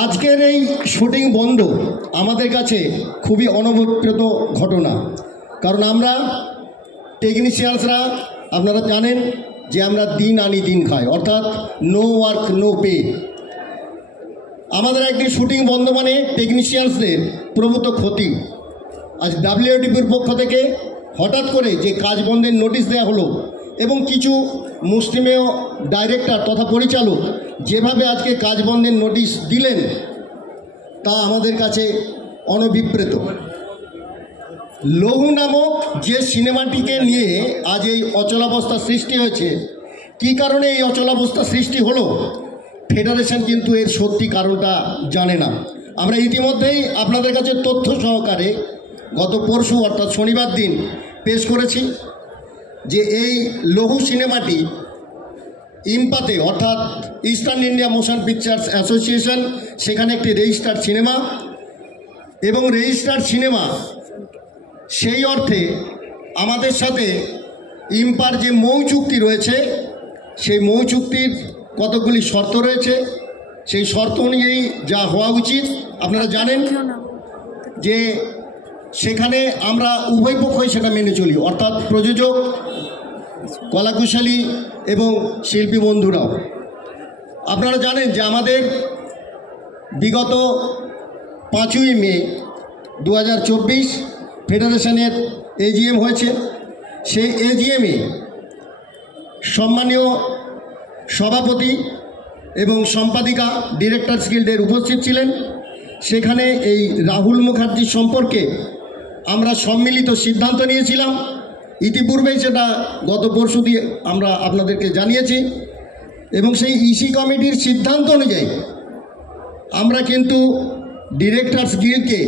আজকের এই শুটিং বন্ধ আমাদের কাছে খুবই অনভিপ্রেত ঘটনা। কারণ আমরা টেকনিশিয়ানসরা আপনারা জানেন যে আমরা দিন আনি দিন খাই, অর্থাৎ নো ওয়ার্ক নো পে। আমাদের একদিন শুটিং বন্ধ মানে টেকনিশিয়ানসদের প্রভূত ক্ষতি। আজ ডাব্লিউটিপির পক্ষ থেকে হঠাৎ করে যে কাজ বন্ধের নোটিশ দেওয়া হলো এবং কিছু মুসলিমেয় ডাইরেক্টর তথা পরিচালক যেভাবে আজকে কাজ বন্ধের নোটিশ দিলেন তা আমাদের কাছে অনভিপ্রেত। লঘু নামক যে সিনেমাটিকে নিয়ে আজ এই অচলাবস্থা সৃষ্টি হয়েছে, কী কারণে এই অচলাবস্থা সৃষ্টি হলো ফেডারেশন কিন্তু এর সত্যি কারণটা জানে না। আমরা ইতিমধ্যেই আপনাদের কাছে তথ্য সহকারে গত পরশু অর্থাৎ শনিবার দিন পেশ করেছি যে এই লঘু সিনেমাটি ইম্পাতে অর্থাৎ eastern India motion pictures association সেখানে একটি রেজিস্টার্ড সিনেমা এবং রেজিস্টার্ড সিনেমা সেই অর্থে আমাদের সাথে ইম্পার যে মৌ চুক্তি রয়েছে সেই মৌ চুক্তির কতগুলি শর্ত রয়েছে, সেই শর্ত অনুযায়ী যা হওয়া উচিত আপনারা জানেন যে সেখানে আমরা উভয় পক্ষই সেটা মেনে চলি, অর্থাৎ প্রযোজক, কলাকুশলী এবং শিল্পী বন্ধুরাও। আপনারা জানেন যে আমাদের বিগত 5ই মে 2024 ফেডারেশনের এজিএম হয়েছে। সেই এজিএমে সম্মানীয় সভাপতি এবং সম্পাদিকা ডিরেক্টরস গিল্ডের উপস্থিত ছিলেন। সেখানে এই রাহুল মুখার্জি সম্পর্কে আমরা সম্মিলিত সিদ্ধান্ত নিয়েছিলাম। ইতিপূর্বেই সেটা গত পরশু দিয়ে আমরা আপনাদেরকে জানিয়েছি এবং সেই ইসি কমিটির সিদ্ধান্ত অনুযায়ী আমরা কিন্তু ডিরেক্টরস গিল্ডকে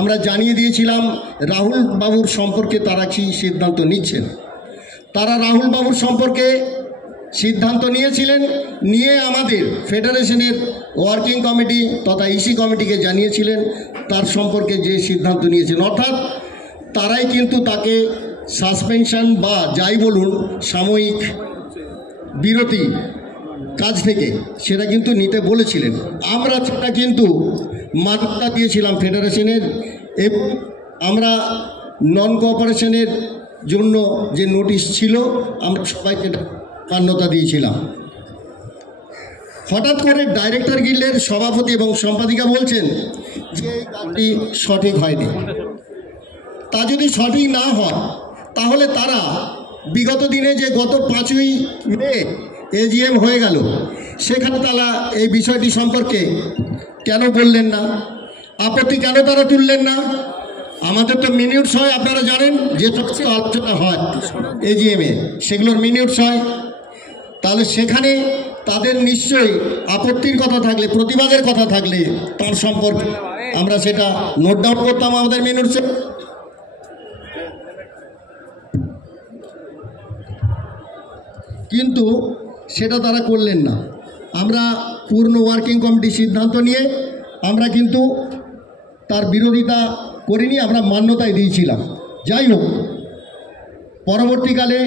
আমরা জানিয়ে দিয়েছিলাম রাহুল বাবুর সম্পর্কে তারা কী সিদ্ধান্ত নিচ্ছেন। তারা রাহুল বাবুর সম্পর্কে সিদ্ধান্ত নিয়েছিলেন, নিয়ে আমাদের ফেডারেশনের ওয়ার্কিং কমিটি তথা ইসি কমিটিকে জানিয়েছিলেন তার সম্পর্কে যে সিদ্ধান্ত নিয়েছেন, অর্থাৎ তারাই কিন্তু তাকে সাসপেনশন বা যাই বলুন সাময়িক বিরতি কাজ থেকে সেটা কিন্তু নিতে বলেছিলেন। আমরা সেটা কিন্তু মান্যতা দিয়েছিলাম ফেডারেশনের এবং আমরা নন কোঅপারেশনের জন্য যে নোটিশ ছিল আমরা সবাইকে মান্যতা দিয়েছিলাম। হঠাৎ করে ডাইরেক্টর গিল্ডের সভাপতি এবং সম্পাদিকা বলছেন যে এই কাজটি সঠিক হয়নি। তা যদি সঠিক না হয় তাহলে তারা বিগত দিনে যে গত 5ই মে এজিএম হয়ে গেল সেখানে তারা এই বিষয়টি সম্পর্কে কেন বললেন না, আপত্তি কেন তারা তুললেন না? আমাদের তো মিনিটস হয়, আপনারা জানেন যে সমস্ত আলোচনা হয় এজিএমে সেগুলোর মিনিটস হয়। তাহলে সেখানে তাদের নিশ্চয়ই আপত্তির কথা থাকলে, প্রতিবাদের কথা থাকলে তার সম্পর্কে আমরা সেটা নোট ডাউন করতাম আমাদের মিনিটসে। কিন্তু সেটা তারা করলেন না। আমরা পূর্ণ ওয়ার্কিং কমিটি সিদ্ধান্ত নিয়ে আমরা কিন্তু তার বিরোধিতা করিনি, আমরা মান্যতাই দিয়েছিলাম। যাই হোক, পরবর্তীকালে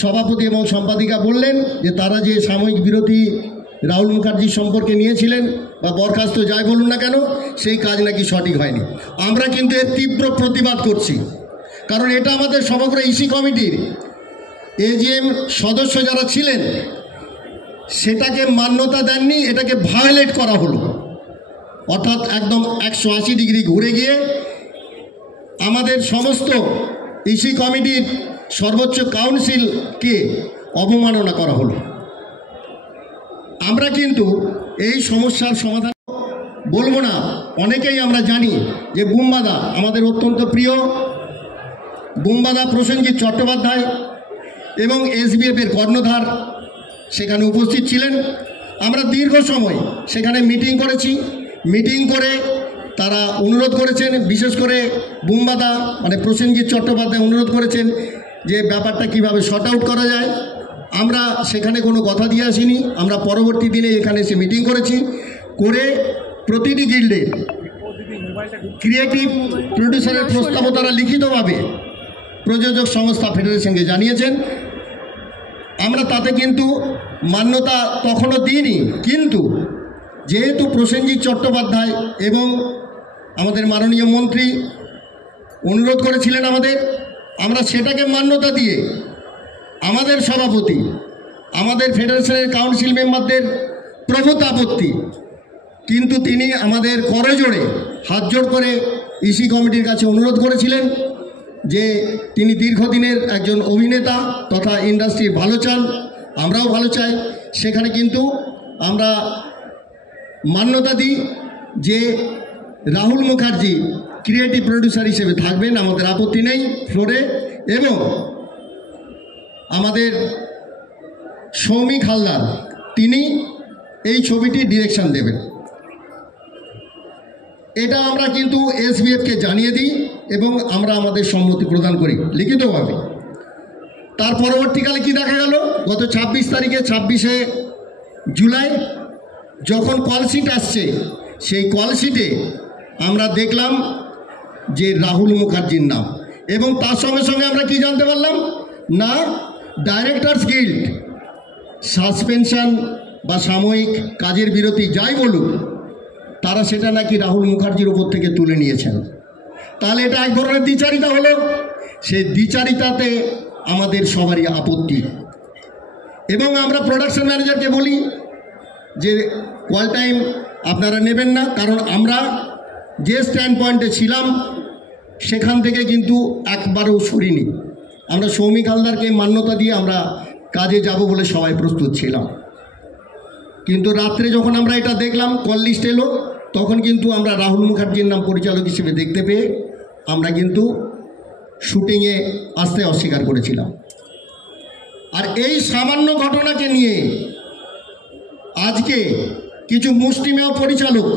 সভাপতি এবং সম্পাদিকা বললেন যে তারা যে সাময়িক বিরতি রাহুল মুখার্জি সম্পর্কে নিয়েছিলেন বা বরখাস্ত যাই বলুন না কেন সেই কাজ নাকি সঠিক হয়নি। আমরা কিন্তু এর তীব্র প্রতিবাদ করছি, কারণ এটা আমাদের সমগ্র ইসি কমিটির এজিএম সদস্য যারা ছিলেন সেটাকে মান্যতা দেননি, এটাকে ভায়োলেট করা হলো। অর্থাৎ একদম 180 ডিগ্রি ঘুরে গিয়ে আমাদের সমস্ত ইসি কমিটির সর্বোচ্চ কাউন্সিলকে অবমাননা করা হলো। আমরা কিন্তু এই সমস্যার সমাধান বলবো না, অনেকেই আমরা জানি যে বুম্বাদা আমাদের অত্যন্ত প্রিয় বুম্বাদা প্রসেনজিৎ চট্টোপাধ্যায় এবং এসবিএফের কর্ণধার সেখানে উপস্থিত ছিলেন। আমরা দীর্ঘ সময় সেখানে মিটিং করেছি, মিটিং করে তারা অনুরোধ করেছেন, বিশেষ করে বুম্বাদা মানে প্রসেনজিৎ চট্টোপাধ্যায় অনুরোধ করেছেন যে ব্যাপারটা কিভাবে শর্ট আউট করা যায়। আমরা সেখানে কোনো কথা দিয়ে আসিনি, আমরা পরবর্তী দিনে এখানে এসে মিটিং করেছি, করে প্রতিটি গিল্ডে ক্রিয়েটিভ প্রডিউসারের প্রস্তাবও তারা লিখিতভাবে প্রযোজক সংস্থা ফেডারেশনকে জানিয়েছেন। আমরা তাতে কিন্তু মান্যতা তখনও দিইনি, কিন্তু যেহেতু প্রসেনজিৎ চট্টোপাধ্যায় এবং আমাদের মাননীয় মন্ত্রী অনুরোধ করেছিলেন আমরা সেটাকে মান্যতা দিয়ে আমাদের সভাপতি, আমাদের ফেডারেশনের কাউন্সিল মেম্বারদের প্রভূত আপত্তি, কিন্তু তিনি আমাদের করজোড়ে হাত জোড় করে ইসি কমিটির কাছে অনুরোধ করেছিলেন যে তিনি দীর্ঘদিনের একজন অভিনেতা তথা ইন্ডাস্ট্রি ভালো চান, আমরাও ভালো চাই। সেখানে কিন্তু আমরা মান্যতা দিই যে রাহুল মুখার্জি ক্রিয়েটিভ প্রডিউসার হিসেবে থাকবেন, আমাদের আপত্তি নেই ফ্লোরে, এবং আমাদের সৌমিক হালদার তিনি এই ছবিটির ডিরেকশন দেবেন। এটা আমরা কিন্তু এসবিএফকে জানিয়ে দিই এবং আমরা আমাদের সম্মতি প্রদান করি লিখিতভাবে। তার পরবর্তীকালে কি দেখা গেল, গত 26 তারিখে 26শে জুলাই যখন কলশিট আসছে, সেই কলশিটে আমরা দেখলাম যে রাহুল মুখার্জির নাম, এবং তার সঙ্গে সঙ্গে আমরা কি জানতে পারলাম না, ডাইরেক্টরস গিল্ড সাসপেনশন বা সাময়িক কাজের বিরতি যাই বলুক, তারা সেটা নাকি রাহুল মুখার্জির উপর থেকে তুলে নিয়েছেন। তাহলে এটা এক ধরনের দ্বিচারিতা হলো। সেই দ্বিচারিতাতে আমাদের সবারই আপত্তি, এবং আমরা প্রোডাকশন ম্যানেজারকে বলি যে কল টাইম আপনারা নেবেন না, কারণ আমরা যে স্ট্যান্ড পয়েন্টে ছিলাম সেখান থেকে কিন্তু একবারও সরিনি। আমরা সৌমিক হালদারকে মান্যতা দিয়ে আমরা কাজে যাব বলে সবাই প্রস্তুত ছিলাম, কিন্তু রাত্রে যখন আমরা এটা দেখলাম কল লিস্ট এলো, তখন কিন্তু আমরা রাহুল মুখার্জির নাম পরিচালক হিসেবে দেখতে পেয়ে আমরা কিন্তু শুটিংয়ে আসতে অস্বীকার করেছিলাম। আর এই সামান্য ঘটনাকে নিয়ে আজকে কিছু মুষ্টিমেয় পরিচালক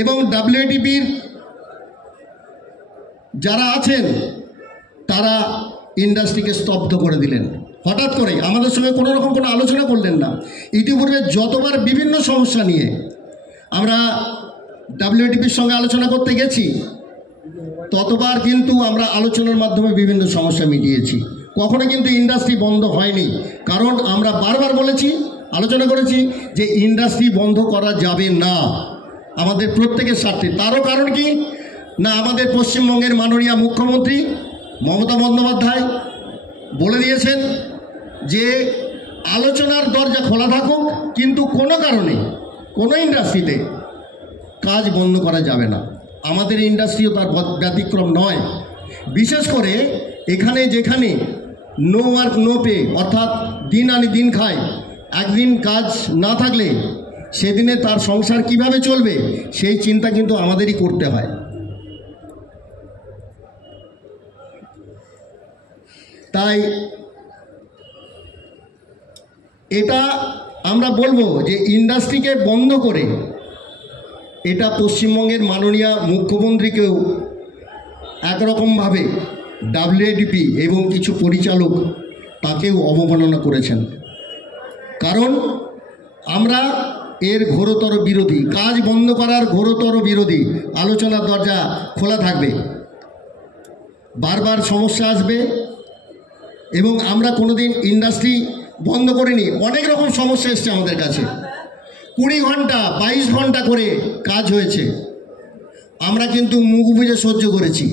এবং ডাব্লিউটিপির যারা আছেন তারা ইন্ডাস্ট্রিকে স্তব্ধ করে দিলেন হঠাৎ করে, আমাদের সঙ্গে কোনো রকম কোনো আলোচনা করলেন না। ইতিপূর্বে যতবার বিভিন্ন সমস্যা নিয়ে আমরা ডাব্লিউটিপির সঙ্গে আলোচনা করতে গেছি, ততবার কিন্তু আমরা আলোচনার মাধ্যমে বিভিন্ন সমস্যা মিটিয়েছি। কখনো কিন্তু ইন্ডাস্ট্রি বন্ধ হয়নি, কারণ আমরা বারবার বলেছি, আলোচনা করেছি যে ইন্ডাস্ট্রি বন্ধ করা যাবে না আমাদের প্রত্যেকের স্বার্থে। তারও কারণ কি না, আমাদের পশ্চিমবঙ্গের মাননীয় মুখ্যমন্ত্রী মমতা বন্দ্যোপাধ্যায় বলে দিয়েছেন যে আলোচনার দরজা খোলা থাকুক, কিন্তু কোনো কারণে কোনো ইন্ডাস্ট্রিতে কাজ বন্ধ করা যাবে না। আমাদের ইন্ডাস্ট্রিও তার ব্যতিক্রম নয়। বিশেষ করে এখানে যেখানে নো ওয়ার্ক নো পে, অর্থাৎ দিন আনি দিন খায়, একদিন কাজ না থাকলে সেদিনে তার সংসার কিভাবে চলবে সেই চিন্তা কিন্তু আমাদেরই করতে হয়। তাই এটা আমরা বলবো যে ইন্ডাস্ট্রিকে বন্ধ করে এটা পশ্চিমবঙ্গের মাননীয় মুখ্যমন্ত্রীকেও একরকমভাবে ডাব্লিউটিপি এবং কিছু পরিচালক তাকেও অবমাননা করেছেন, কারণ আমরা এর ঘোরতর বিরোধী, কাজ বন্ধ করার ঘোরতর বিরোধী। আলোচনার দরজা খোলা থাকবে, বারবার সমস্যা আসবে, এবং আমরা কোনোদিন ইন্ডাস্ট্রি বন্ধ করিনি। অনেক রকম সমস্যা এসছে আমাদের কাছে, 20 ঘন্টা 22 ঘন্টা করে কাজ হয়েছে, আমরা কিন্তু মুখ বুজে সহ্য করেছি।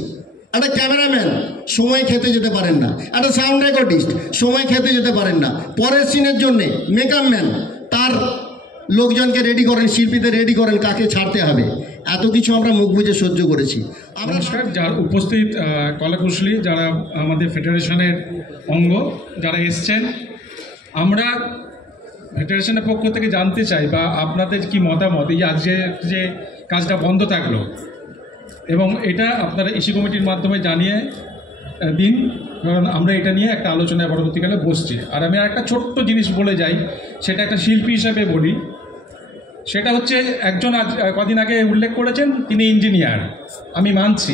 একটা ক্যামেরাম্যান সময় খেতে যেতে পারেন না, একটা সাউন্ড রেকর্ডিস্ট সময় খেতে যেতে পারেন না, পরের সিনের জন্যে মেকআপ ম্যান তার লোকজনকে রেডি করেন, শিল্পীদের রেডি করেন কাকে ছাড়তে হবে, এত কিছু আমরা মুখ বুজে সহ্য করেছি। নমস্কার, যার উপস্থিত কলাকুশলী যারা আমাদের ফেডারেশনের অঙ্গ যারা এসছেন, আমরা ফেডারেশনের পক্ষ থেকে জানতে চাই বা আপনাদের কি মতামত এই আজকে যে কাজটা বন্ধ থাকলো, এবং এটা আপনারা ইসি কমিটির মাধ্যমে জানিয়ে দিন, কারণ আমরা এটা নিয়ে একটা আলোচনায় পরবর্তীকালে বসছি। আর আমি একটা ছোট্ট জিনিস বলে যাই, সেটা একটা শিল্পী হিসেবে বলি, সেটা হচ্ছে একজন কদিন আগে উল্লেখ করেছেন তিনি ইঞ্জিনিয়ার, আমি মানছি।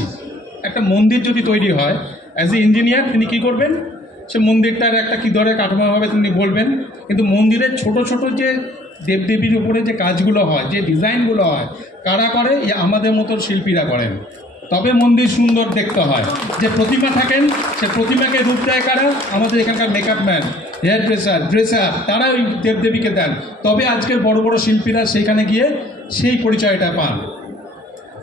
একটা মন্দির যদি তৈরি হয় অ্যাজ এ ইঞ্জিনিয়ার তিনি কী করবেন, সে মন্দিরটার একটা কী ধরনের কাঠামো হবে তিনি বলবেন, কিন্তু মন্দিরের ছোট ছোট যে দেবদেবীর উপরে যে কাজগুলো হয়, যে ডিজাইনগুলো হয়, কারা করে? আমাদের মতো শিল্পীরা করেন। তবে মন্দির সুন্দর দেখতে হয়। যে প্রতিমা থাকেন সে প্রতিমাকে রূপ দেয় কারা? আমাদের এখানকার মেকআপ ম্যান, হেয়ার ড্রেসার, তারা ওই দেবদেবীকে দেন। তবে আজকের বড় বড় শিল্পীরা সেইখানে গিয়ে সেই পরিচয়টা পান।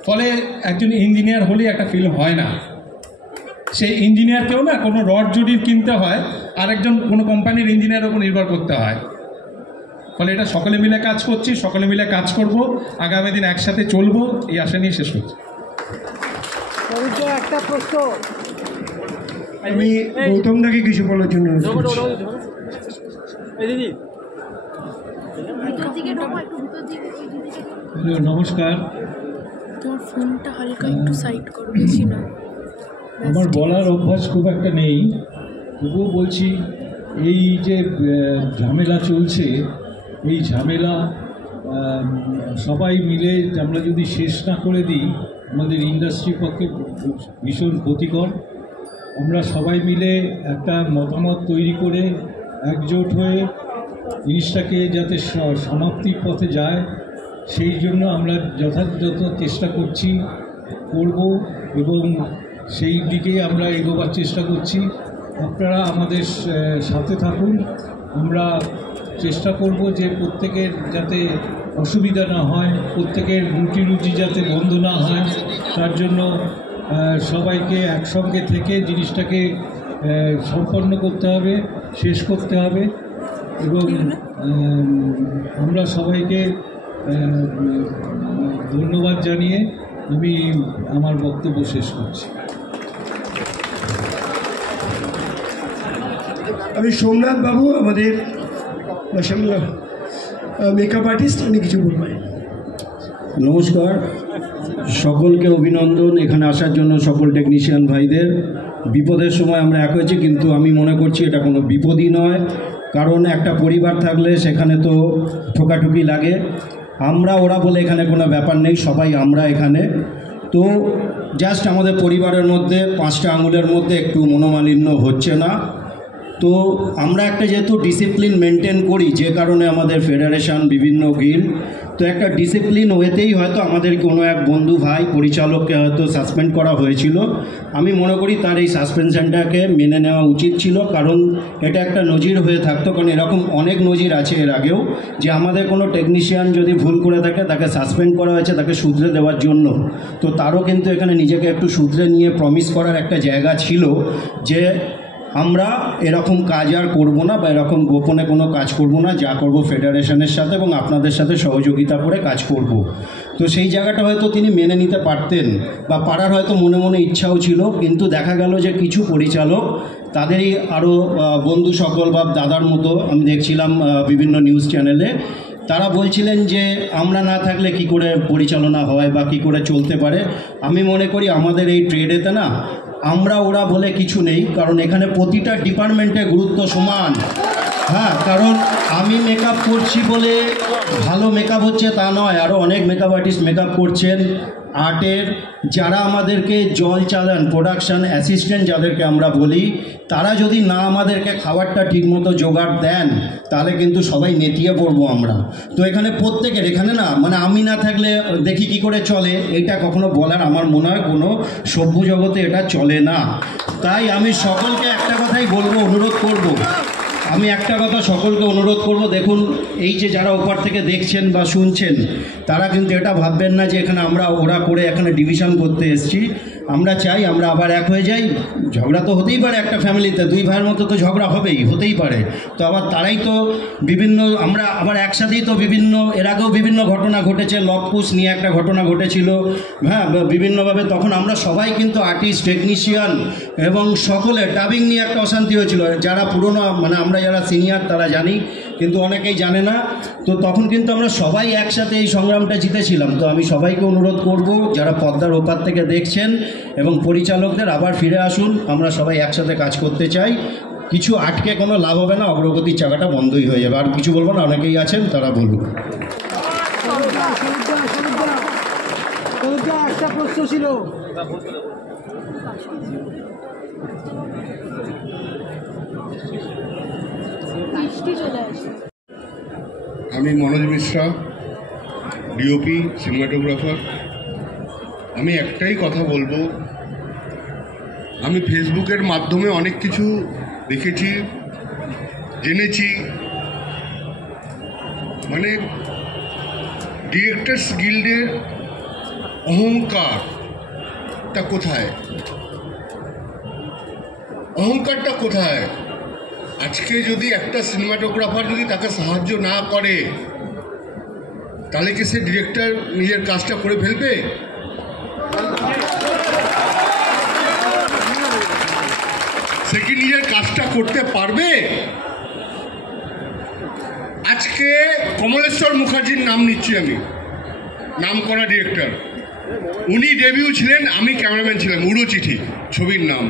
ফলে একজন ইঞ্জিনিয়ার হলেই একটা ফিল্ম হয় না, সেই ইঞ্জিনিয়ারকেও না কোনো রড জরিপ কিনতে হয়, আরেকজন কোনো কোম্পানির ইঞ্জিনিয়ারের উপর নির্ভর করতে হয়। ফলে এটা সকলে মিলে কাজ করছি, সকলে মিলে কাজ করব, আগামী দিন একসাথে চলবো, এই আশা নিয়ে শেষ করছি। একটা প্রশ্ন আমি গৌতমদাকে কিছু বলার জন্য অনুরোধ করছি। হ্যালো, নমস্কার। তোমার ফোনটা হালকা একটু সাইড করো, বেশি না। আমার বলার অভ্যাস খুব একটা নেই, তবুও বলছি এই যে ঝামেলা চলছে, এই ঝামেলা সবাই মিলে আমরা যদি শেষ না করে দিই আমাদের ইন্ডাস্ট্রির পক্ষে ভীষণ ক্ষতিকর। আমরা সবাই মিলে একটা মতামত তৈরি করে একজোট হয়ে জিনিসটাকে যাতে সমাপ্তির পথে যায় সেই জন্য আমরা যথাযথ চেষ্টা করব এবং সেই দিকেই আমরা এগোবার চেষ্টা করছি। আপনারা আমাদের সাথে থাকুন। আমরা চেষ্টা করব যে প্রত্যেকের যাতে অসুবিধা না হয়, প্রত্যেকের রুটি যাতে বন্ধ না হয়, তার জন্য সবাইকে একসঙ্গে থেকে জিনিসটাকে সম্পন্ন করতে হবে, শেষ করতে হবে। এবং আমরা সবাইকে ধন্যবাদ জানিয়ে আমি আমার বক্তব্য শেষ করছি। আমি সোমনাথ বাবু, আমাদের মাশাআল্লাহ মেকআপ আর্টিস্ট, উনি কিছু বলবেন। নমস্কার, সকলকে অভিনন্দন এখানে আসার জন্য, সকল টেকনিশিয়ান ভাইদের। বিপদের সময় আমরা এক হয়েছি, কিন্তু আমি মনে করছি এটা কোনো বিপদই নয়, কারণ একটা পরিবার থাকলে সেখানে তো ঠোকাঠুকি লাগে। আমরা ওরা বলে এখানে কোনো ব্যাপার নেই, সবাই আমরা এখানে। তো জাস্ট আমাদের পরিবারের মধ্যে 5টা আঙুলের মধ্যে একটু মনোমালিন্য হচ্ছে না। তো আমরা একটা যেহেতু ডিসিপ্লিন মেনটেন করি, যে কারণে আমাদের ফেডারেশন বিভিন্ন গিল্ড, তো একটা ডিসিপ্লিন ওয়েতেই হয়তো আমাদের কোনো এক বন্ধু ভাই পরিচালককে হয়তো সাসপেন্ড করা হয়েছিল। আমি মনে করি তার এই সাসপেনশনটাকে মেনে নেওয়া উচিত ছিল, কারণ এটা একটা নজির হয়ে থাকতো। কারণ এরকম অনেক নজির আছে এর আগেও, যে আমাদের কোনো টেকনিশিয়ান যদি ভুল করে থাকে তাকে সাসপেন্ড করা হয়েছে তাকে শুধরে দেওয়ার জন্য। তো তারও কিন্তু এখানে নিজেকে একটু শুধরে নিয়ে প্রমিস করার একটা জায়গা ছিল যে আমরা এরকম কাজ আর করব না, বা এরকম গোপনে কোনো কাজ করব না, যা করব ফেডারেশনের সাথে এবং আপনাদের সাথে সহযোগিতা করে কাজ করব। তো সেই জায়গাটা হয়তো তিনি মেনে নিতে পারতেন, বা পারার হয়তো মনে মনে ইচ্ছাও ছিল, কিন্তু দেখা গেল যে কিছু পরিচালক তাদেরই আরও বন্ধু সকল বা দাদার মতো আমি দেখছিলাম বিভিন্ন নিউজ চ্যানেলে, তারা বলছিলেন যে আমরা না থাকলে কি করে পরিচালনা হয় বা কি করে চলতে পারে। আমি মনে করি আমাদের এই ট্রেডেতে না আমরা ওরা বলে কিছু নেই, কারণ এখানে প্রতিটা ডিপার্টমেন্টে গুরুত্ব সমান। হ্যাঁ, কারণ আমি মেকআপ করছি বলে ভালো মেকআপ হচ্ছে তা নয়, আরও অনেক মেকআপ আর্টিস্ট মেকআপ করছেন। আর্টের যারা আমাদেরকে জল চালান, প্রোডাকশান অ্যাসিস্ট্যান্ট যাদেরকে আমরা বলি, তারা যদি না আমাদেরকে খাবারটা ঠিকমতো জোগাড় দেন তাহলে কিন্তু সবাই নেতিয়ে পড়বো আমরা। তো এখানে প্রত্যেকের, এখানে না মানে আমি না থাকলে দেখি কি করে চলে, এইটা কখনো বলার আমার মনে হয় কোনো সভ্য জগতে এটা চলে না। তাই আমি সকলকে একটা কথাই বলবো, অনুরোধ করব, আমি একটা কথা সকলকে অনুরোধ করব, দেখুন এই যে যারা ওপার থেকে দেখছেন বা শুনছেন, তারা কিন্তু এটা ভাববেন না যে এখানে আমরা ওরা করে এখানে ডিভিশন করতে এসেছি। আমরা চাই আমরা আবার এক হয়ে যাই। ঝগড়া তো হতেই পারে একটা ফ্যামিলিতে, দুই ভাইয়ের মতো তো ঝগড়া হতেই পারে। তো আবার তারাই তো বিভিন্ন, আমরা আবার একসাথেই তো বিভিন্ন, এর আগেও বিভিন্ন ঘটনা ঘটেছে, লকপুস নিয়ে একটা ঘটনা ঘটেছিল, হ্যাঁ, বিভিন্নভাবে তখন আমরা সবাই কিন্তু আর্টিস্ট, টেকনিশিয়ান এবং সকলে ডাবিং নিয়ে একটা অশান্তি হয়েছিল। যারা পুরনো মানে আমরা যারা সিনিয়র তারা জানি, কিন্তু অনেকেই জানে না। তো তখন কিন্তু আমরা সবাই একসাথে এই সংগ্রামটা জিতেছিলাম। তো আমি সবাইকে অনুরোধ করব, যারা পর্দার ওপার থেকে দেখছেন এবং পরিচালকদের, আবার ফিরে আসুন, আমরা সবাই একসাথে কাজ করতে চাই। কিছু আটকে কোনো লাভ হবে না, অগ্রগতির চাকাটা বন্ধই হয়ে যাবে। আর কিছু বলবো না, অনেকেই আছেন তারা বলুন। একটা প্রশ্ন ছিল। আমি মনোজ মিশ্রা, ডিওপি, সিনেমাটোগ্রাফার। আমি একটাই কথা বলবো, আমি ফেসবুকের মাধ্যমে অনেক কিছু দেখেছি, জেনেছি। মানে ডিরেক্টরস গিল্ডের অহংকারটা কোথায়? অহংকারটা কোথায়? আজকে যদি একটা সিনেমাটোগ্রাফার যদি তাকে সাহায্য না করে, তাহলে কি সে ডিরেক্টর নিজের কাজটা করে ফেলবে? সে কি নিজের কাজটা করতে পারবে? আজকে কমলেশ্বর মুখার্জির নাম নিচ্ছি আমি, নাম করা ডিরেক্টর। উনি ডেবিউ ছিলেন, আমি ক্যামেরাম্যান ছিলাম, উড়ো চিঠি ছবির নাম।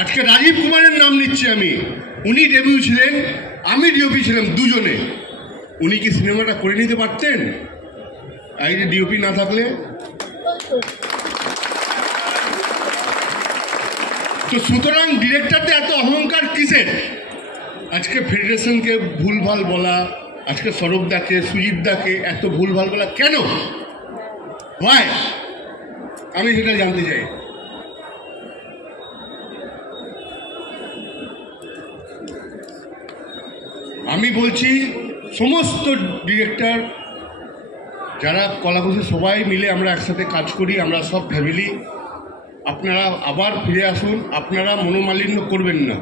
আজকে রাজীব কুমারের নাম নিচ্ছি আমি, উনি ডেবিউ ছিলেন, আমি ডিওপি ছিলাম, দুজনে। উনি কি সিনেমাটা করে নিতে পারতেন এই যে ডিওপি না থাকলে? তো সুতরাং ডিরেক্টরদের এত অহংকার কিসের? আজকে ফেডারেশনকে ভুলভাল বলা, আজকে সৌরভদাকে, সুজিতদাকে এত ভুলভাল বলা কেন? ভাই আমি সেটা জানতে চাই। আমি বলছি সমস্ত ডিরেক্টর যারা কলাকুশলী সবাই মিলে আমরা একসাথে কাজ করি, আমরা সব ফ্যামিলি, আপনারা আবার ফিরে আসুন, আপনারা মনোমালিন্য করবেন না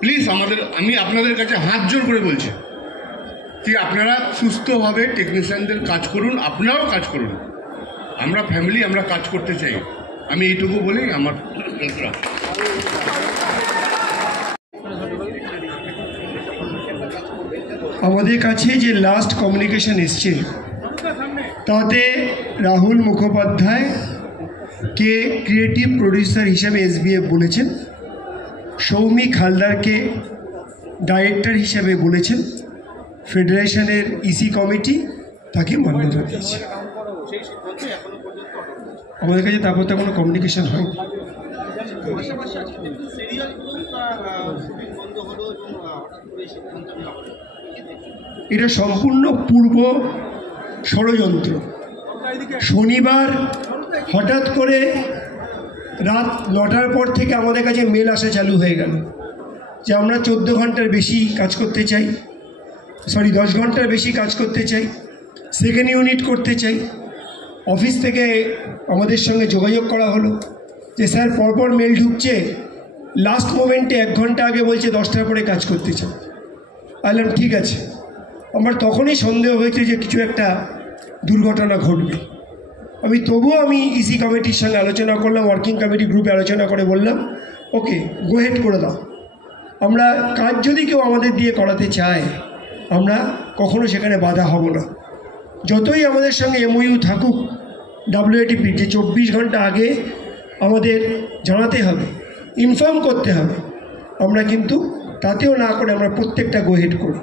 প্লিজ। আমি আপনাদের কাছে হাত জোর করে বলছি যে আপনারা সুস্থভাবে টেকনিশিয়ানদের কাজ করুন, আপনারাও কাজ করুন। আমরা ফ্যামিলি, আমরা কাজ করতে চাই। আমি এইটুকু বলেই আমার আমাদের কাছে যে লাস্ট কমিউনিকেশন এসছে তাতে রাহুল মুখোপাধ্যায় কে ক্রিয়েটিভ প্রডিউসার হিসেবে এসবিএফ বলেছেন, সৌমিক হালদারকে ডাইরেক্টর হিসেবে বলেছেন, ফেডারেশনের ইসি কমিটি তাকে মান্যতা দিয়েছে। আমাদের কাছে তারপর তো কোনো কমিউনিকেশন হয়নি। এটা সম্পূর্ণ পূর্ব ষড়যন্ত্র। শনিবার হঠাৎ করে রাত 9টার পর থেকে আমাদের কাছে মেল আসা চালু হয়ে গেল যে আমরা 14 ঘন্টার বেশি কাজ করতে চাই, 10 ঘন্টার বেশি কাজ করতে চাই, সেকেন্ড ইউনিট করতে চাই। অফিস থেকে আমাদের সঙ্গে যোগাযোগ করা হলো যে স্যার পরপর মেল ঢুকছে, লাস্ট মোমেন্টে 1 ঘন্টা আগে বলছে 10টার পরে কাজ করতে চাই। বললাম ঠিক আছে। আমার তখনই সন্দেহ হয়েছে যে কিছু একটা দুর্ঘটনা ঘটবে। তবুও ইসি কমিটির সঙ্গে আলোচনা করলাম, ওয়ার্কিং কমিটি গ্রুপে আলোচনা করে বললাম ওকে গো হেড করে দাও। আমরা কাজ যদি কেউ আমাদের দিয়ে করাতে চায় আমরা কখনো সেখানে বাধা হব না। যতই আমাদের সঙ্গে এমওইউ থাকুক ডাব্লিউএটিপির যে 24 ঘন্টা আগে আমাদের জানাতে হবে, ইনফর্ম করতে হবে, আমরা কিন্তু তাতেও না করে আমরা প্রত্যেকটা গো হেড করি।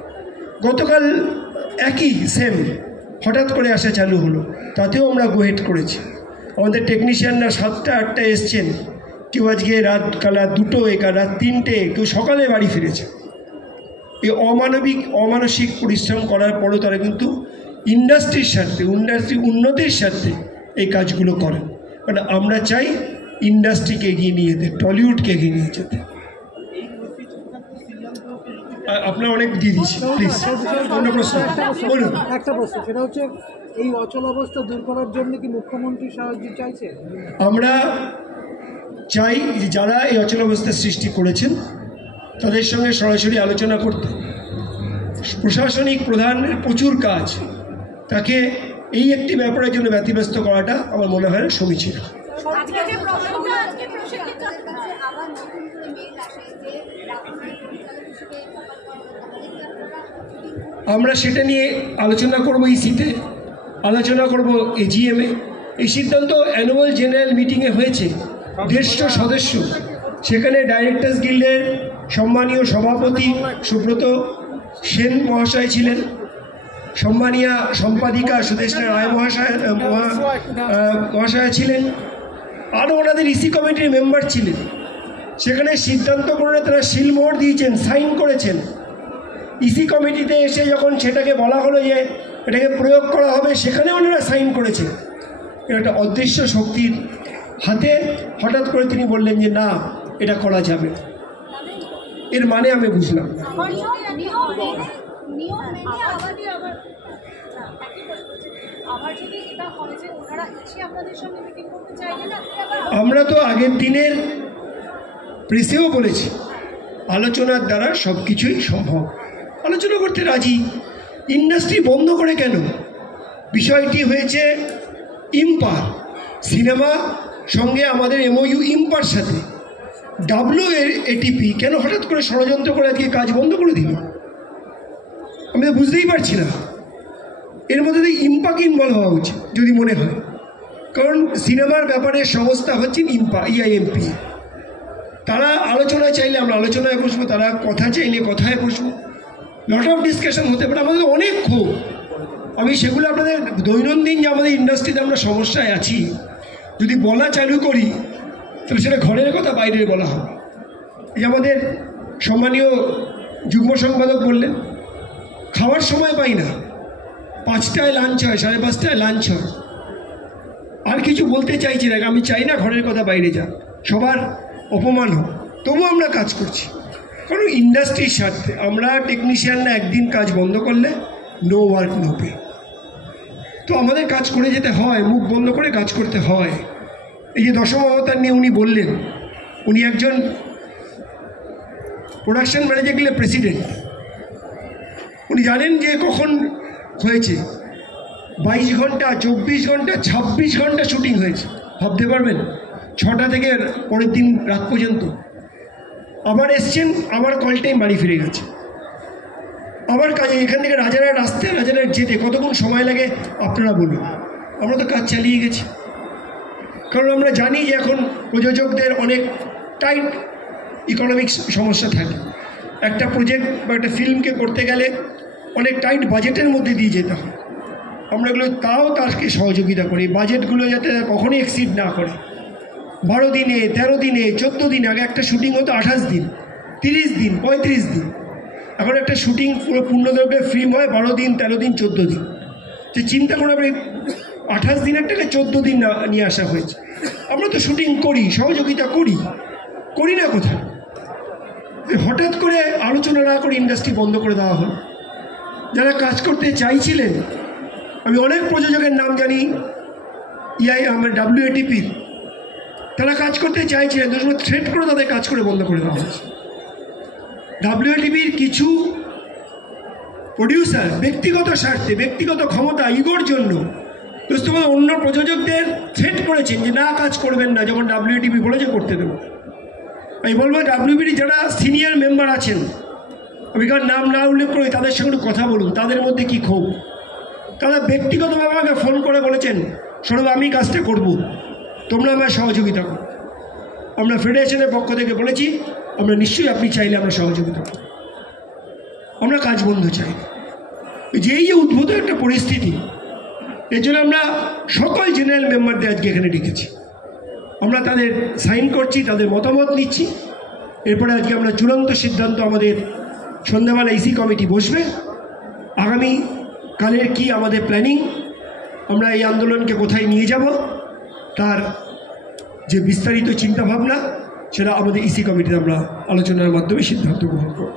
গতকাল একই সেম হঠাৎ করে আসা চালু হলো, তাতেও আমরা গো হেড করেছি। আমাদের টেকনিশিয়ানরা 7টা 8টা এসছেন, কেউ আজকে রাত 2টো, রাত 3টে, কেউ সকালে বাড়ি ফিরেছে। এই অমানসিক পরিশ্রম করার পরেও তারা কিন্তু ইন্ডাস্ট্রির স্বার্থে, ইন্ডাস্ট্রির উন্নতির স্বার্থে এই কাজগুলো করেন। কারণ আমরা চাই ইন্ডাস্ট্রিকে এগিয়ে নিয়ে যেতে, টলিউডকে এগিয়ে নিয়ে যেতে। আপনার অনেক দিয়ে দিচ্ছি, প্লিজ অন্য প্রশ্ন বলুন। একটা প্রশ্ন, সেটা হচ্ছে এই অচল অবস্থা দূর করার জন্য কি মুখ্যমন্ত্রী সাহায্য চাইছে? আমরা চাই যে যারা এই অচল অবস্থার সৃষ্টি করেছেন তাদের সঙ্গে সরাসরি আলোচনা করতে। প্রশাসনিক প্রধানের প্রচুর কাজ, তাকে এই একটি ব্যাপারের জন্য ব্যতিব্যস্ত করাটা আমার মনে হয় সমীচীন। আমরা সেটা নিয়ে আলোচনা করব, ইসিতে আলোচনা করব, এজিএমে। এই সিদ্ধান্ত অ্যানুয়াল জেনারেল মিটিংয়ে হয়েছে, 150 সদস্য, সেখানে ডাইরেক্টর্স গিল্ডের সম্মানীয় সভাপতি সুব্রত সেন মহাশয় ছিলেন, সম্মানীয় সম্পাদিকা সুদেষ্ণা রায় মহাশয় ছিলেন, আরও ওনাদের ইসি কমিটির মেম্বার ছিলেন। সেখানে সিদ্ধান্ত করে তারা সিলমোহর দিয়েছেন, সাইন করেছেন। ইসি কমিটিতে এসে যখন সেটাকে বলা হলো যে এটাকে প্রয়োগ করা হবে, সেখানে ওনারা সাইন করেছেন। একটা অদৃশ্য শক্তির হাতে হঠাৎ করে তিনি বললেন যে না, এটা করা যাবে। এর মানে আমি বুঝলাম। না একই প্রশ্ন যে আবার যদি এটা হয় যে ওনারা এসে আপনাদের সঙ্গে মিটিং করতে চাইলে না আমরা তো আগের দিনের প্রেসেও বলেছি আলোচনার দ্বারা সব কিছুই সম্ভব, আলোচনা করতে রাজি। ইন্ডাস্ট্রি বন্ধ করে কেন? বিষয়টি হয়েছে ইম্পার সিনেমা সঙ্গে আমাদের এমওইউ ইম্পার সাথে WATP কেন হঠাৎ করে ষড়যন্ত্র করে আজকে কাজ বন্ধ করে দিল? আমি তো বুঝতেই পারছি না। এর মধ্যে দিয়ে ইম্পাকে ইনভলভ হওয়া উচিত যদি মনে হয়, কারণ সিনেমার ব্যাপারে সংস্থা হচ্ছে EIMP। তারা আলোচনায় চাইলে আমরা আলোচনায় বসবো, তারা কথা চাইলে কথায় বসবো, লট অফ ডিসকাশন হতে পারে। আমাদের অনেক ক্ষোভ, আমি সেগুলো আপনাদের দৈনন্দিন যে আমাদের ইন্ডাস্ট্রিতে আমরা সমস্যায় আছি যদি বলা চালু করি তাহলে সেটা ঘরের কথা বাইরের বলা হবে। এই আমাদের সম্মানীয় যুগ্ম সম্পাদক বললেন খাওয়ার সময় পাই না, 5টায় লাঞ্চ হয়, 5:30টায় লাঞ্চ হয়। আর কিছু বলতে চাইছি না, আমি চাই না ঘরের কথা বাইরে যাক, সবার অপমান হোক, তবু আমরা কাজ করছি কারণ ইন্ডাস্ট্রির স্বার্থে। আমরা টেকনিশিয়ানরা একদিন কাজ বন্ধ করলে নো ওয়ার্ক নো পে, তো আমাদের কাজ করে যেতে হয়, মুখ বন্ধ করে কাজ করতে হয়। এই যে দশম অবতার নিয়ে উনি বললেন, উনি একজন প্রোডাকশন ম্যানেজার প্রেসিডেন্ট, উনি জানেন যে কখন হয়েছে 22 ঘন্টা 24 ঘন্টা 26 ঘন্টা শুটিং হয়েছে, ভাবতে পারবেন? 6টা থেকে পরের দিন রাত পর্যন্ত। আবার এসছেন, আবার কল টাইম বাড়ি ফিরে গেছে, আবার কাজে এখান থেকে রাজারহাট আসতে রাজারহাট যেতে কতক্ষণ সময় লাগে আপনারা বলুন। আমরা তো কাজ চালিয়ে গেছি, কারণ আমরা জানি যে এখন প্রযোজকদের অনেক টাইট ইকোনমিক সমস্যা থাকে। একটা প্রজেক্ট বা একটা ফিল্মকে করতে গেলে অনেক টাইট বাজেটের মধ্যে দিয়ে যেতে হয়। আমরা এগুলো তাও তাকে সহযোগিতা করি, বাজেটগুলো যাতে কখনোই এক্সিড না করে। 12 দিনে 13 দিনে 14 দিন, আগে একটা শুটিং হতো 28 দিন 30 দিন 35 দিন, এখন একটা শুটিং পুরো পূর্ণদৈর্ঘ্যে ফিল্ম হয় 12 দিন 13 দিন 14 দিন। যে চিন্তা করে আপনি 28 দিনেরটাকে 14 দিন নিয়ে আসা হয়েছে। আমরা তো শুটিং করি, সহযোগিতা করি না কোথায়? হঠাৎ করে আলোচনা না করে ইন্ডাস্ট্রি বন্ধ করে দেওয়া হলো। যারা কাজ করতে চাইছিলেন, আমি অনেক প্রযোজকের নাম জানি, আমার WATP, তারা কাজ করতে চাইছিলেন, থ্রেট করে তাদের কাজ করে বন্ধ করে দেওয়া হয়েছে। WATPর কিছু প্রডিউসার ব্যক্তিগত স্বার্থে, ব্যক্তিগত ক্ষমতা, ইগোর জন্য অন্য প্রযোজকদের থ্রেট করেছেন যে না কাজ করবেন না, যখন WATP বলেছে করতে দেবো। আমি বলবো WATP যারা সিনিয়র মেম্বার আছেন, আমি কার নাম না উল্লেখ করি, তাদের সঙ্গে কথা বলুন, তাদের মধ্যে কী ক্ষোভ। তারা ব্যক্তিগতভাবে আমাকে ফোন করে বলেছেন সৌরভ আমি কাজটা করব, তোমরা আমার সহযোগিতা করো। আমরা ফেডারেশনের পক্ষ থেকে বলেছি আমরা নিশ্চয়ই আপনি চাইলে আমরা সহযোগিতা করব, আমরা কাজ বন্ধ চাই। যে এই যে উদ্ভূত একটা পরিস্থিতি, এর জন্য আমরা সকল জেনারেল মেম্বারদের আজকে এখানে ডেকেছি। আমরা তাদের সাইন করছি, তাদের মতামত নিচ্ছি। এরপরে আজকে আমরা চূড়ান্ত সিদ্ধান্ত, আমাদের সন্ধ্যাবেলা ইসি কমিটি বসবে, আগামী কালের কি আমাদের প্ল্যানিং, আমরা এই আন্দোলনকে কোথায় নিয়ে যাব তার যে বিস্তারিত চিন্তাভাবনা, সেটা আমাদের ইসি কমিটিতে আমরা আলোচনার মাধ্যমে সিদ্ধান্ত গ্রহণ করব।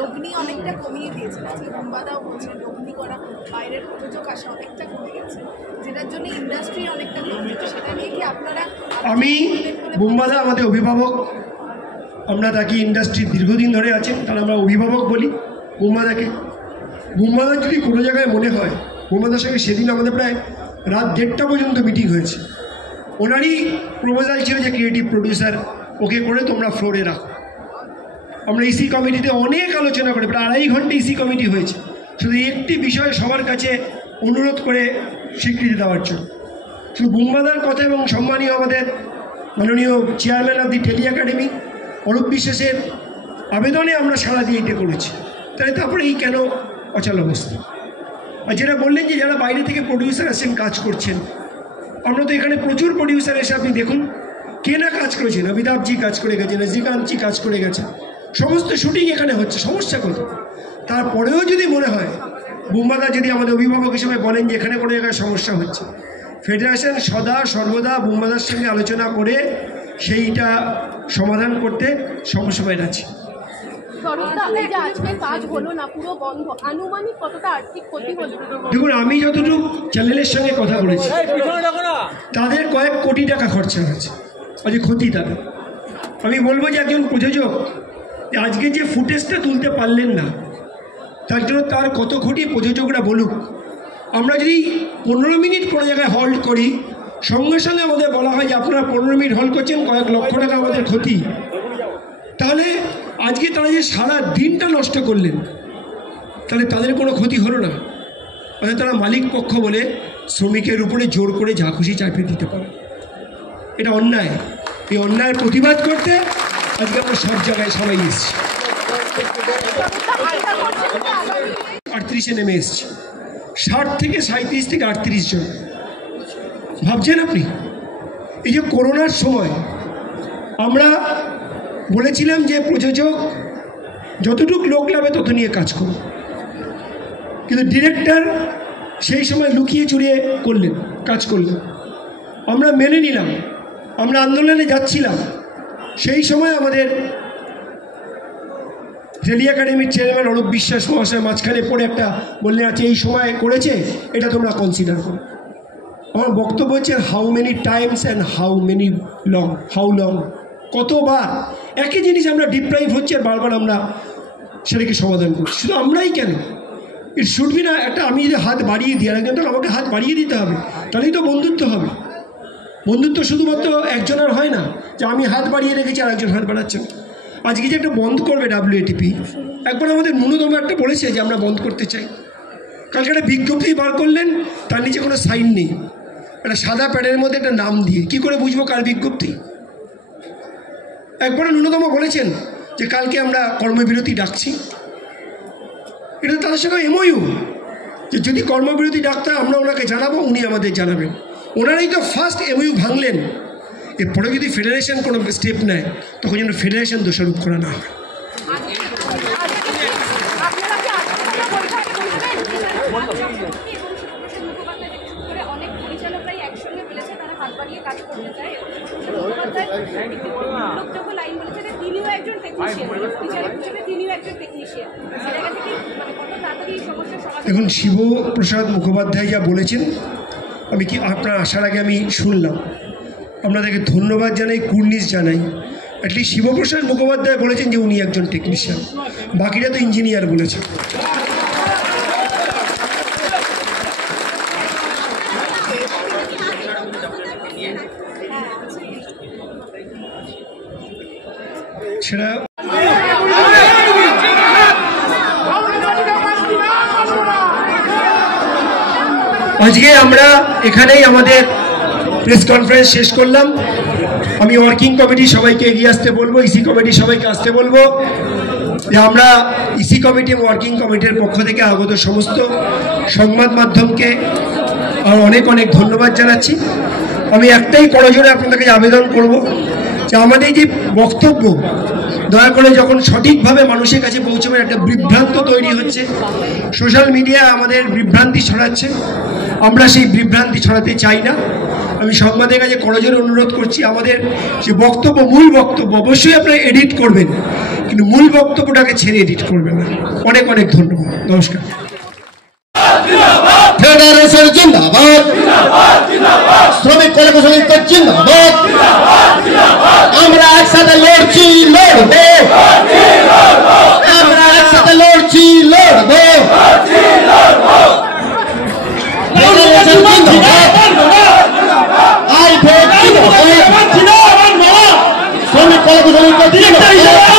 লগ্নি অনেকটা কমিয়ে দিয়েছে, বোম্বাদাও বলছে লগ্নি করা বাইরের প্রযোজক আসা অনেকটা কমে গেছে, যেটার জন্য ইন্ডাস্ট্রি অনেকটা কমেছে। সেটা নিয়ে কি আপনারা? আমি বোম্বাদা আমাদের অভিভাবক, আমরা তাকে ইন্ডাস্ট্রির দীর্ঘদিন ধরে আছেন, তারা আমরা অভিভাবক বলি বোম্বাদাকে। বোম্বাদার যদি কোনো জায়গায় মনে হয়, বোম্বাদার সঙ্গে সেদিন আমাদের প্রায় রাত 1:30 পর্যন্ত মিটিং হয়েছে। ওনারই প্রপোজাল ছিল যে ক্রিয়েটিভ প্রডিউসার ওকে করে তোমরা ফ্লোরে রাখো। আমরা ইসি কমিটিতে অনেক আলোচনা করে প্রায় 2.5 ঘন্টা ইসি কমিটি হয়েছে, শুধু একটি বিষয় সবার কাছে অনুরোধ করে স্বীকৃতি দেওয়ার জন্য। শুধু বোম্বাদার কথা এবং সম্মানীয় আমাদের মাননীয় chairman of the tele academy Arup বিশ্বাসের আবেদনে আমরা সাড়া দিয়ে এটা করেছি। তাই তারপরে এই কেন অচল অবস্থা। আর যেটা বললেন যে যারা বাইরে থেকে প্রডিউসার আসেন কাজ করছেন, আমরা তো এখানে প্রচুর প্রডিউসার এসে আপনি দেখুন কে না কাজ করেছেন। অমিতাভজি কাজ করে গেছেন, রজনীকান্তজি কাজ করে গেছেন, সমস্ত শুটিং এখানে হচ্ছে, সমস্যা কোথায়? তারপরেও যদি মনে হয়, বোম্বাদা যদি আমাদের অভিভাবক হিসেবে বলেন যে এখানে কোনো জায়গায় সমস্যা হচ্ছে, ফেডারেশন সর্বদা বোম্বাদার সঙ্গে আলোচনা করে সেইটা সমাধান করতে সবসময় আছে। স্বরূপদা, এই যে আজকে কাজ হলো না, পুরো বন্ধ, আনুমানিক কতটা আর্থিক ক্ষতি হলো? দেখুন, আমি যতটুকু চ্যানেলের সঙ্গে কথা বলেছি তাদের কয়েক কোটি টাকা খরচা হয়েছে, আজ ক্ষতি তাদের। আমি বলবো যে একজন প্রযোজক আজকে যে ফুটেজটা তুলতে পারলেন না, তার জন্য তার কত কোটি প্রযোজকরা বলুক। আমরা যদি 15 মিনিট কোনো জায়গায় হল্ট করি, সঙ্গে সঙ্গে আমাদের বলা হয় যে আপনারা 15 মিনিট হল্ট করছেন, কয়েক লক্ষ টাকা আমাদের ক্ষতি, তাহলে আজকে তারা যে সারা দিনটা নষ্ট করলেন, তাহলে তাদের কোনো ক্ষতি হলো না। মানে তারা মালিক পক্ষ বলে শ্রমিকের উপরে জোর করে যা খুশি চাপিয়ে দিতে পারে, এটা অন্যায়। এই অন্যায়ের প্রতিবাদ করতে আজকে আমরা সব জায়গায় সবাই এসেছি। 38-এ নেমে এসেছি, 60 থেকে 37 থেকে 38 জন। ভাবছেন আপনি, এই যে করোনার সময় আমরা বলেছিলাম যে প্রযোজক যতটুকু লোক লাভে তত নিয়ে কাজ করুন, কিন্তু ডিরেক্টর সেই সময় লুকিয়ে চুরিয়ে করলেন, কাজ করলেন। আমরা মেনে নিলাম, আমরা আন্দোলনে যাচ্ছিলাম। সেই সময় আমাদের রেলি একাডেমির চেয়ারম্যান অরূপ বিশ্বাস মহাশয় মাঝখানে পড়ে একটা বললেন, আছে এই সময় করেছে, এটা তোমরা কনসিডার করো। আমার বক্তব্য হচ্ছে how many Times and how long, কতবার একই জিনিস আমরা ডিপ্রাইভ হচ্ছে আর বারবার আমরা সেটাকে সমাধান করছি। শুধু আমরাই কেন, ইট শুড বি না একটা আমি যদি হাত বাড়িয়ে দিই আর একজন তো আমাকে হাত বাড়িয়ে দিতে হবে, তাহলেই তো বন্ধুত্ব হবে। বন্ধুত্ব শুধুমাত্র একজনের হয় না যে আমি হাত বাড়িয়ে রেখেছি আর একজন হাত বাড়াচ্ছেন। আজকে যে একটা বন্ধ করবে WATP, একবার আমাদের ন্যূনতম একটা বলেছে যে আমরা বন্ধ করতে চাই। কালকে একটা বিজ্ঞপ্তি বার করলেন, তার নিচে কোনো সাইন নেই, একটা সাদা প্যাডের মধ্যে একটা নাম দিয়ে। কি করে বুঝবো কার বিজ্ঞপ্তি? একবার ন্যূনতম বলেছেন যে কালকে আমরা কর্মবিরতি ডাকছি, এটা তাদের সঙ্গে MOU যে যদি কর্মবিরতি ডাকতে আমরা ওনাকে জানাবো, উনি আমাদের জানাবেন। ওনারাই তো ফার্স্ট MOU ভাঙলেন। এরপরে যদি ফেডারেশন কোনো স্টেপ নেয়, তখন যেন ফেডারেশন দোষারোপ করা না হয়। দেখুন, শিবপ্রসাদ মুখোপাধ্যায় যা বলেছেন, আমি কি আপনার আসার আগে আমি শুনলাম, আপনাদেরকে ধন্যবাদ জানাই, কুর্নিশ জানাই। অ্যাটলিস্ট শিবপ্রসাদ মুখোপাধ্যায় বলেছেন যে উনি একজন টেকনিশিয়ান, বাকিরা তো ইঞ্জিনিয়ার বলেছে। সেটা আজকে আমরা এখানেই আমাদের প্রেস কনফারেন্স শেষ করলাম। আমি ওয়ার্কিং কমিটি সবাইকে এগিয়ে আসতে বলবো, ইসি কমিটি সবাইকে আসতে বলবো, যে আমরা ইসি কমিটি এবং ওয়ার্কিং কমিটির পক্ষ থেকে আগত সমস্ত সংবাদ মাধ্যমকে অনেক অনেক ধন্যবাদ জানাচ্ছি। আমি একটাই করজোরে আপনাদেরকে আবেদন করব যে আমাদের যে বক্তব্য, দয়া করে যখন সঠিকভাবে মানুষের কাছে পৌঁছবে, একটা বিভ্রান্ত তৈরি হচ্ছে, সোশ্যাল মিডিয়া আমাদের বিভ্রান্তি ছড়াচ্ছে, আমরা সেই বিভ্রান্তি ছড়াতে চাই না। আমি সংবাদের কাছে করজোরে অনুরোধ করছি, আমাদের যে বক্তব্য, মূল বক্তব্য অবশ্যই আপনারা এডিট করবেন, কিন্তু মূল বক্তব্যটাকে ছেড়ে এডিট করবেন না। অনেক অনেক ধন্যবাদ, নমস্কার। ফেডারেশন জিন্দাবাদ, শ্রমিক কল্যাণ সমিতি জিন্দাবাদ, আমরা একসাথে লড়ছি, লড়বো, আমরা একসাথে লড়ছি, লড়বো। ফেডারেশন জিন্দাবাদ, আই ভোট জিন্দাবাদ, শ্রমিক কল্যাণ সমিতি জিন্দাবাদ।